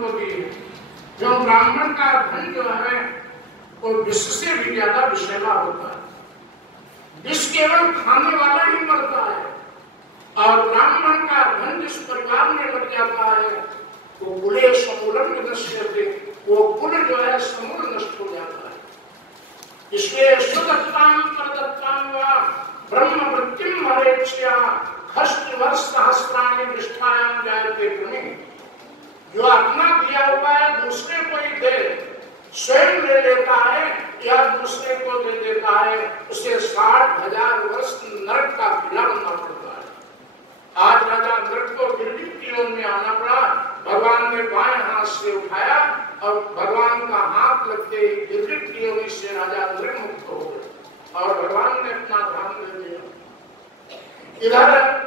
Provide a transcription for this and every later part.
होती है। जो ब्राह्मण का धन जो है वो विष से भी ज्यादा विषैला होता है। विष केवल खाने वाला ही मरता है और ब्राह्मण का धन जिस परिवार में लग जाता है वो कुले समूलन नश्यते, वो कुल जो है समूल नष्ट हो जाता है। इसलिए सुदत्तां परदत्तां वा ब्रह्म वृत्तिं हरेच्छया खष्ट वर्ष सहस्राणि निष्ठायां जायते पुण्य। जो अपना दिया हुआ है दूसरे को ही दे, स्वयं ले लेता है या दूसरे को दे देता है, उसे 60,000 वर्ष नरक का पीड़ा बनना पड़ता है। आज राजा नरक को गिरगिट की ओर में आना पड़ा, भगवान ने बाएं हाथ से उठाया और भगवान का हाथ लगते ही गिरगिट की ओर से राजा नरक मुक्त हो गए और भगवान ने अपना ध्यान ले लिया। इधर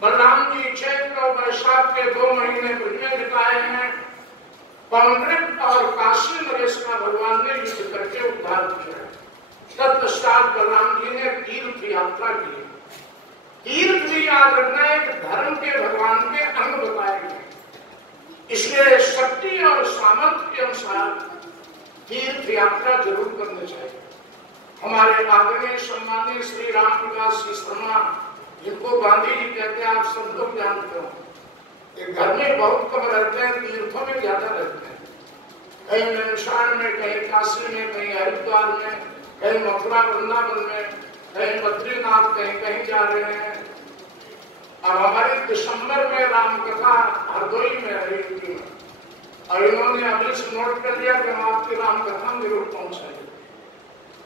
बलराम जी चैत्र और वैशाख के 2 महीने ब्रज में बिताए हैं। पौंड्रिक और काशी नरेश का भगवान ने युद्ध करके उद्धार किया। तत्पश्चात बलराम जी ने तीर्थ यात्रा की। तीर्थ भी याद रखना एक धर्म के भगवान के अंग बताए गए, इसलिए शक्ति और सामर्थ्य के अनुसार तीर्थ यात्रा जरूर करनी चाहिए। हमारे आदरणीय सम्मानीय श्री राम प्रकाश जी शर्मा, जिनको गांधी जी कहते हैं, आप सब लोग जानते हो, एक घर में बहुत कम रहते हैं, तीर्थों में ज्यादा रहते हैं। कहीं नैनीताल में, कहीं काशी में, कहीं हरिद्वार में, कहीं मथुरा वृंदावन में, कहीं बद्रीनाथ, कहीं कहीं जा रहे हैं। अब हमारी दिसंबर में राम कथा हरदोई में है और इन्होंने अभी से नोट कर लिया कि हम आपकी राम कथा जरूर पहुंचाएंगे।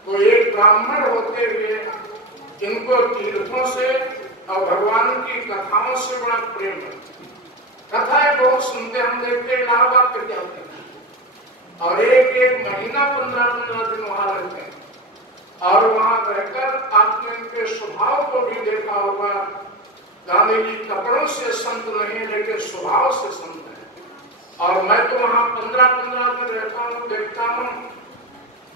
तो एक ब्राह्मण होते हुए इनको तीर्थों से और भगवान की कथाओं से बड़ा प्रेम है। कथाएं बहुत सुनते, हम देखते इलाहाबाद पे जाते हैं और एक महीना 15 दिन वहां रहते हैं और वहां रहकर आपने इनके स्वभाव को भी देखा होगा। गांधी जी कपड़ों से संत नहीं लेकिन स्वभाव से संत है। और मैं तो वहां 15 दिन रहता हूँ, देखता हूँ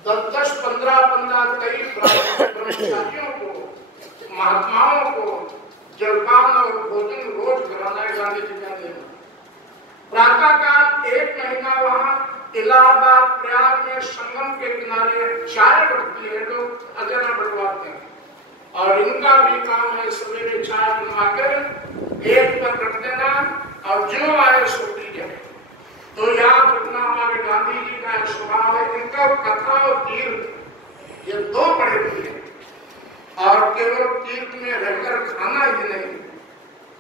10, 15 कई ब्रह्मचारियों को, महात्माओं को जलपान और भोजन रोज कराना है। गांधी जी कहते हैं प्रातः काल 1 महीना वहां इलाहाबाद प्रयाग में संगम के किनारे चाय बढ़ती है, लोग अजरा बढ़वाते हैं और इनका भी काम है सवेरे चाय बनवाकर एक पर रख देना और जो आए सो पी जाए। तो याद रखना हमारे गांधी जी का स्वभाव है। इनका कथा और तीर्थ ये 2 बड़े प्रिय हैं और केवल तीर्थ में रहकर खाना ही नहीं,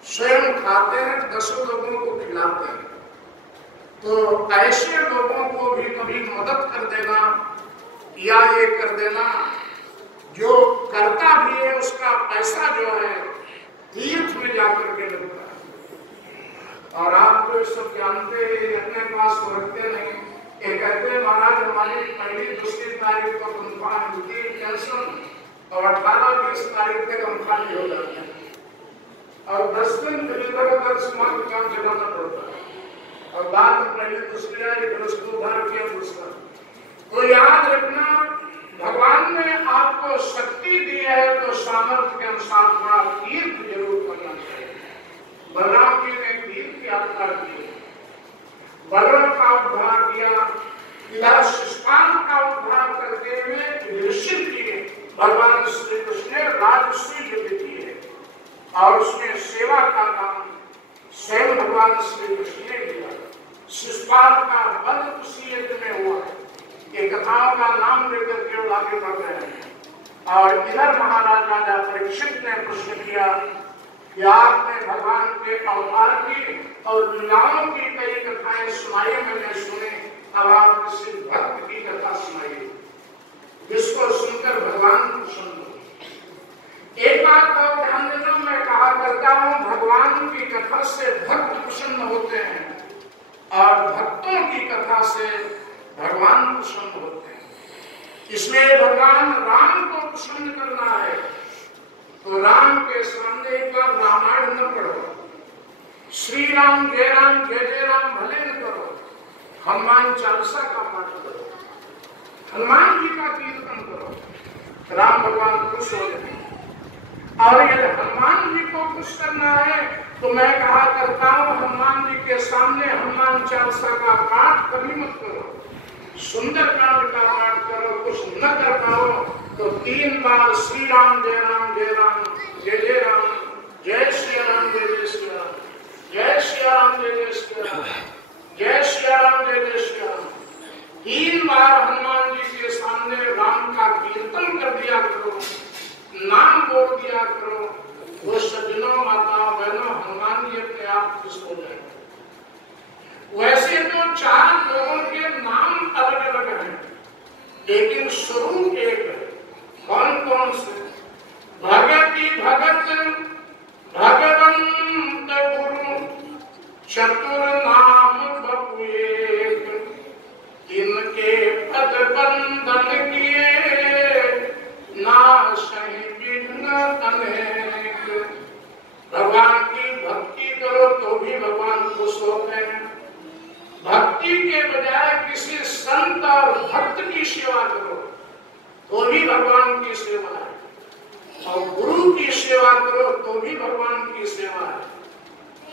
स्वयं खाते हैं, 10 लोगों को खिलाते हैं। तो ऐसे लोगों को भी कभी मदद कर देना या ये कर देना, जो करता भी है उसका पैसा जो है तीर्थ में जाकर के लगता है। और आप तो सब जानते हैं, अपने पास तो रखते नहीं। ये कहते हैं महाराज हमारी पहली 2 तारीख को तनख्वाह मिलती है टेंशन और 18-20 तारीख तक हम खाली हो जाते हैं और 10 दिन फिर इधर समाज का काम चलाना पड़ता है और बाद में पहले दूसरी आई, फिर उसको उधार किया दूसरा। तो याद रखना भगवान ने आपको शक्ति दी है तो सामर्थ्य के अनुसार बड़ा तीर्थ जरूर करना चाहिए। बलराम जी ने तीर्थ यात्रा की, बलराम का उद्धार किया, इधर शिष्टान का उद्धार करते हुए ऋषि किए। भगवान श्री कृष्ण ने राजश्री युद्ध किए और उसमें सेवा का काम स्वयं भगवान श्री कृष्ण ने किया। शिष्टान का बल उसी युद्ध में हुआ है। ये कथाओं का नाम लेकर केवल आगे बढ़ रहे हैं। और इधर महाराज राजा परीक्षित ने प्रश्न किया कि आपने भगवान के अवतार की और लीलाओं की कई कथाएं सुनाई, मैंने सुने, अब आप किसी भक्त की कथा सुनाइए जिसको सुनकर भगवान प्रसन्न हो। एक बात और ध्यान देना, मैं कहा करता हूँ भगवान की कथा से भक्त प्रसन्न होते हैं और भक्तों की कथा से भगवान प्रसन्न होते हैं। इसलिए भगवान राम को प्रसन्न करना है तो राम के सामने एक बार रामायण न पढ़ो, श्री राम जय राम भले न करो, हनुमान चालीसा का पाठ करो, हनुमान जी का कीर्तन करो, राम भगवान खुश हो जाए। और यदि हनुमान जी को खुश करना है तो मैं कहा करता हूं हनुमान जी के सामने हनुमान चालीसा का पाठ कभी मत करो, सुंदरकांड का पाठ करो। कुछ न कर पाओ तो 3 बार श्री राम जय राम जय राम जय जय राम, जय श्री राम जय जय श्री राम, जय श्री राम जय जय श्री राम, जय श्री राम जय जय श्री राम 3 बार हनुमान जी के सामने राम का कीर्तन कर दिया करो, नाम बोल दिया करो। वो सज्जनों माताओं बहनों हनुमान जी अपने आप खुश हो जाएंगे। वैसे तो 4 लोगों के नाम अलग अलग हैं, लेकिन स्वरूप एक है। कौन कौन से? भगति भगत भगवंत गुरु चतुर नाम बपु एक, इनके पद बंधन किए नाशहि विघ्न अनेक। भगवान की भक्ति करो तो भी भगवान खुश होते हैं। भक्ति के बजाय किसी संत और भक्त की सेवा करो तो भी भगवान की सेवा है, और गुरु की सेवा करो तो भी भगवान की सेवा है,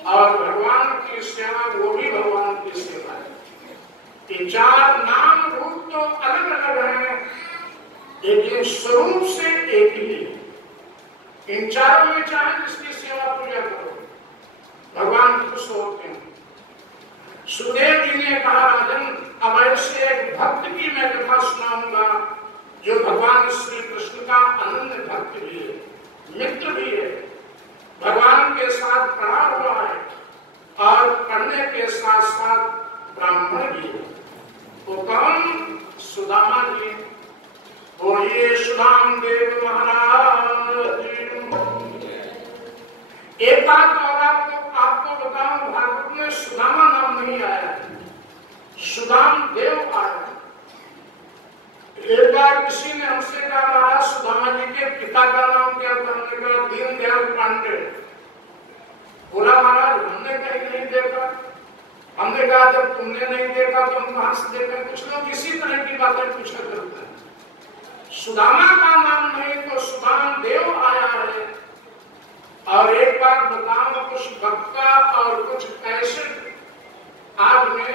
और भगवान की सेवा वो भी भगवान की सेवा है। ये 4 नाम रूप तो अलग अलग हैं, लेकिन स्वरूप से एक ही है। इन 4 में चाहे जिसकी सेवा पूजा करो भगवान खुश होते हैं। सुखदेव जी ने कहा राजन अब ऐसे एक भक्त की मैं कथा सुनाऊंगा जो भगवान श्री कृष्ण का अनन्य भक्त भी है, मित्र भी है, भगवान के साथ पढ़ा हुआ है और पढ़ने के साथ साथ ब्राह्मण भी है। वो कौन? सुदामा जी। बोलिए सुदाम देव महाराज। एक बात और आपको बताऊं, भागवत में सुदामा नाम नहीं आया, सुदाम देव आया। एक बार किसी ने हमसे कहा महाराज सुदामा जी के पिता का नाम क्या था? हमने कहा दीनदयाल पांडे। बोला महाराज हमने कहीं नहीं देखा। हमने कहा जब तुमने नहीं देखा तो हम कहां से देखें? कुछ लोग इसी तरह की बातें पूछा करते हैं। सुदामा का नाम नहीं तो सुदाम देव आया है। और एक बार बताऊं, कुछ वक्ता और कुछ कैसेट आपने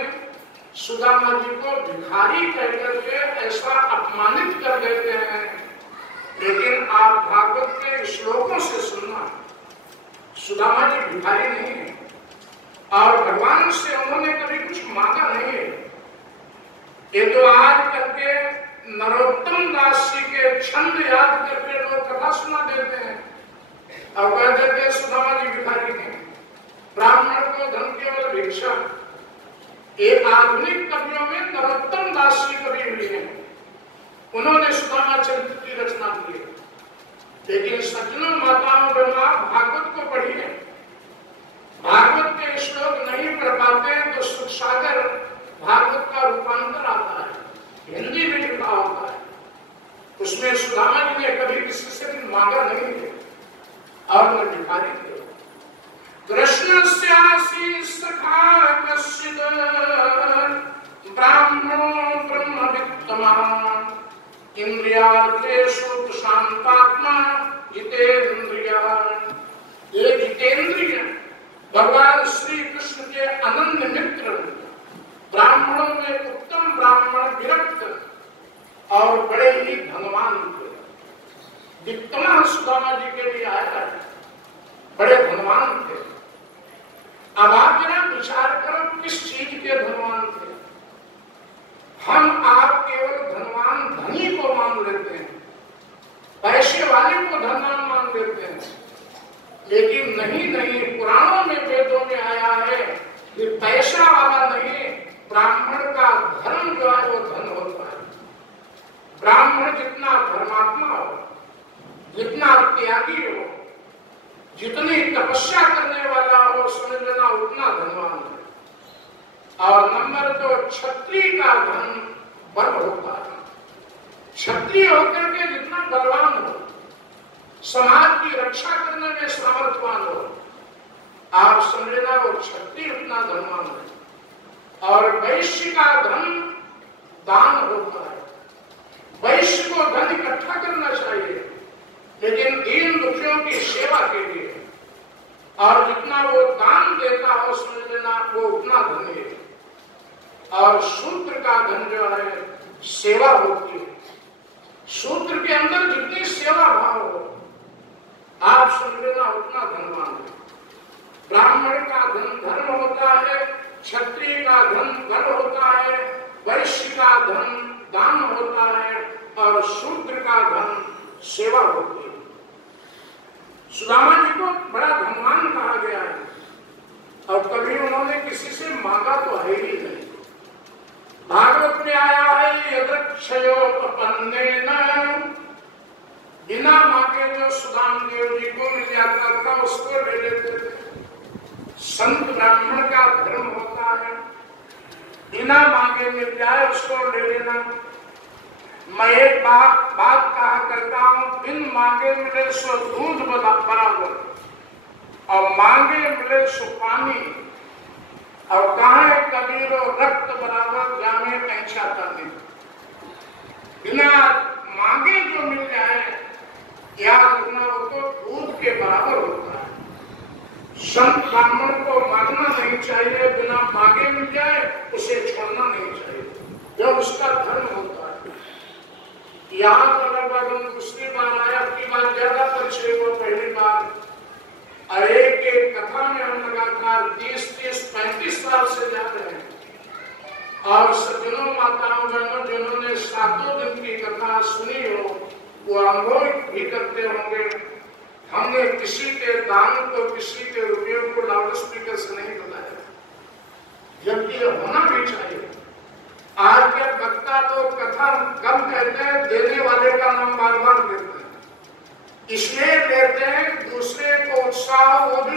सुदामा जी को भिखारी कहकर के ऐसा अपमानित कर देते हैं, लेकिन आप भागवत के श्लोकों से सुनना, सुदामा जी भिखारी नहीं है और भगवान से उन्होंने कभी कुछ मांगा नहीं है। ये तो आज करके नरोत्तम दास जी के छंद याद करके लोग कथा सुना देते हैं और कह देते हैं सुदामा जी भिखारी नहीं, ब्राह्मण को धन केवल भिक्षा। एक आधुनिक कवियों में नरोत्तम दास जी कवि हुए हैं, उन्होंने सुदामा चरित्र की रचना की। लेकिन सज्जनों माताओं बहनों भागवत को पढ़िए, भागवत के श्लोक नहीं पढ़ पाते हैं तो सुख सागर भागवत का रूपांतर आता है, हिंदी में लिखा होता है। उसमें सुदामा जी ने कभी किसी से भी मांगा नहीं है और न भिखारी थे। कृष्णस्यासि सखा कश्चित् ब्राह्मणो ब्रह्मवित्तमान् इंद्रियार्थेषु शांतात्मा जितेन्द्रियान्। ये जितेन्द्रिय भगवान श्री कृष्ण के अनन्य मित्र, ब्राह्मणों में उत्तम ब्राह्मण विरक्त और बड़े ही धनवान थे। वित्तमा सुदामा जी के लिए आया है, बड़े धनवान थे। अब आप जरा विचार करो किस चीज के धनवान थे। हम आप केवल धनवान धनी को मान लेते हैं, पैसे वाले को धनवान मान लेते हैं, लेकिन नहीं, पुराणों में वेदों में आया है कि पैसा वाला नहीं, ब्राह्मण का धर्म जो है वो धन होता है। ब्राह्मण जितना धर्मात्मा हो, जितना त्यागी हो, जितनी तपस्या करने वाला हो, समझ लेना उतना धनवान है। और नंबर 2, क्षत्रिय का धन बल होता है। क्षत्रिय होकर के जितना बलवान हो, समाज की रक्षा करने में सामर्थ्यवान हो, आप समझ लेना वो क्षत्रिय उतना धनवान है। और वैश्य का धन दान होता है। वैश्य को धन इकट्ठा करना चाहिए, लेकिन दीन दुखियों की सेवा के लिए। और जितना वो दान देता हो समझ लेना वो उतना धनी है। और शूद्र का धन जो है सेवा होती है। शूद्र के अंदर जितनी सेवा भाव हो आप समझ लेना उतना धनवान है। ब्राह्मण का धन धर्म होता है, क्षत्रिय का धन धर्म होता है, वैश्य का धन दान होता है और शूद्र का धन सेवा होती है। सुदामा जी को बड़ा धनवान कहा गया है और कभी उन्होंने किसी से मांगा तो है ही नहीं। भागवत में आया है यदक्षयोपपन्नेन, बिना मांगे जो सुदाम देव जी को मिल जाता था उसको ले लेते थे। संत ब्राह्मण का धर्म होता है बिना मांगे मिल जाए उसको ले लेना। मैं एक बात कहा करता हूँ, बिन मांगे मिले सो दूध बराबर और मांगे मिले सो पानी, और कहा है कबीरो रक्त बराबर जामे पैंचा करने। बिना मांगे जो मिल जाए याद रखना वो तो दूध के बराबर होता है। संत ब्राह्मण को मांगना नहीं चाहिए, बिना मांगे मिल जाए उसे छोड़ना नहीं चाहिए, जो उसका धर्म होता है। यहाँ तो लगभग हम दूसरी बार आया, अपनी बार ज्यादा परिचय हुआ, पहली बार और एक कथा में हम लगातार 30-35 साल से जा रहे हैं। और सज्जनों माताओं बहनों जिन्होंने 7 दिन की कथा सुनी हो वो अनुभव भी करते होंगे। हमने किसी के दान को, किसी के रुपयों को लाउड स्पीकर से नहीं बताया, जबकि ये होना भी चाहिए। आज के वक्ता तो कथा कम कहते हैं, देने वाले का नाम बार बार लेते हैं, इसलिए देते हैं दूसरे को उत्साह वो भी